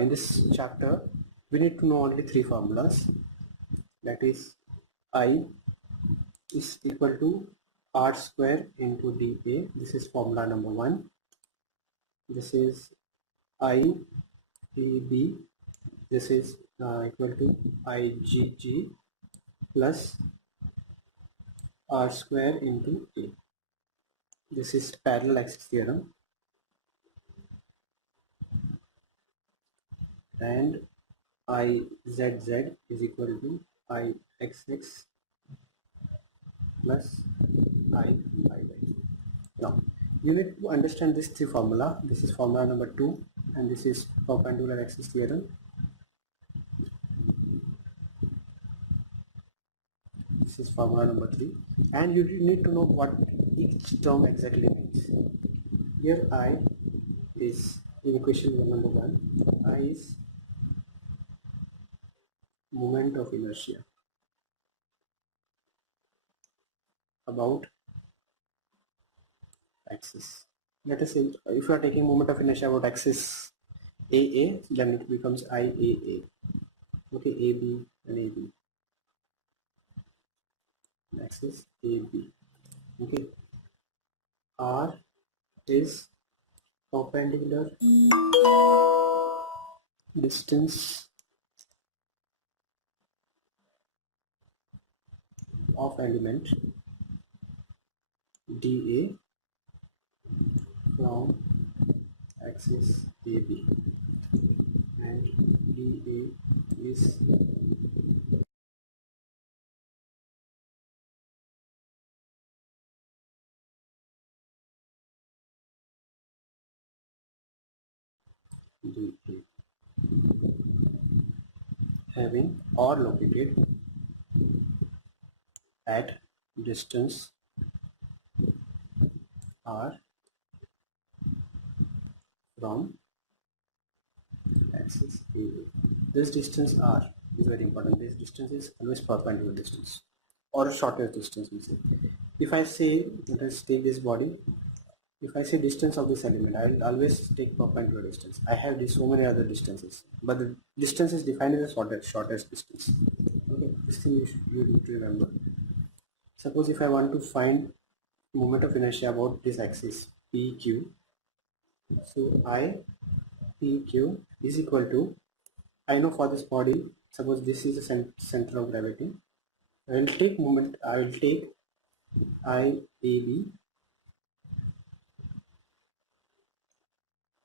In this chapter, we need to know only three formulas. That is, I is equal to R square into dA. This is formula number 1. This is I AB. This is equal to IGG plus R square into A. This is parallel axis theorem. And IZZ is equal to IXX plus IYY. Now, you need to understand this three formula. This is formula number 2 and this is perpendicular axis theorem. This is formula number 3, and you need to know what each term exactly means. Here I is in equation number 1, I is moment of inertia about axis. Let us say if you are taking moment of inertia about axis AA, then it becomes IAA. Okay, AB and AB. Axis AB. Okay. R is perpendicular distance of element dA from axis AB, and dA is dA, having or located at distance R from axis AA. This distance R is very important. This distance is always perpendicular distance or shortest distance, we say. If I say, let us take this body, if I say distance of this element, I will always take perpendicular distance. I have so many other distances, but the distance is defined as the shortest distance. Okay, this thing you need to remember. Suppose if I want to find moment of inertia about this axis PQ, so I PQ is equal to, I know for this body, suppose this is the center of gravity, I will take IAB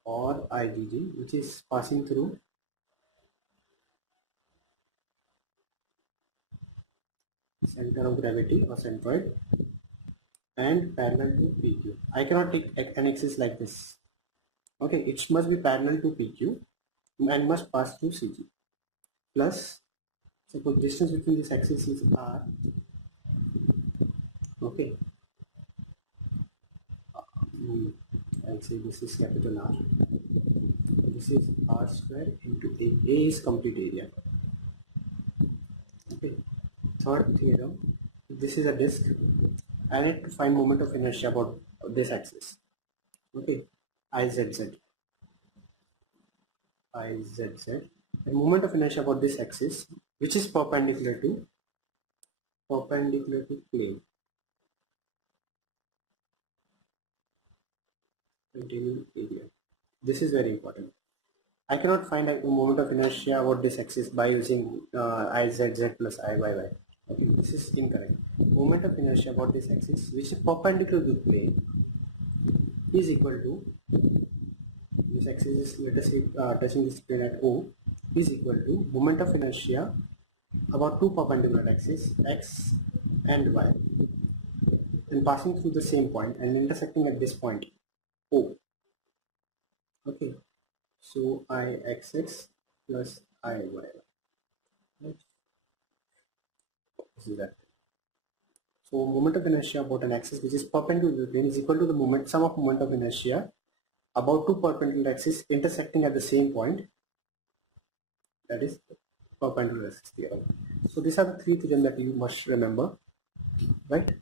or IGG, which is passing through center of gravity or centroid and parallel to PQ. I cannot take an axis like this. Okay, it must be parallel to PQ and must pass through CG. Plus, suppose distance between this axis is R. Okay, I'll say this is capital R. This is R square into A. A is complete area. Okay, third theorem. This is a disk. I need to find moment of inertia about this axis. Okay, IZZ. The moment of inertia about this axis, which is perpendicular to plane containing area. This is very important. I cannot find a moment of inertia about this axis by using IZZ plus IYY. Okay, this is incorrect. Moment of inertia about this axis, which is perpendicular to plane, is equal to, this axis is, let us say, touching this plane at O, is equal to moment of inertia about two perpendicular axes X and Y, and passing through the same point and intersecting at this point O. Okay, so IXX plus IY. Right? This is that. So moment of inertia about an axis which is perpendicular to the plane is equal to the sum of moment of inertia about two perpendicular axes intersecting at the same point, that is perpendicular axis theorem. So these are the three theorems that you must remember, right?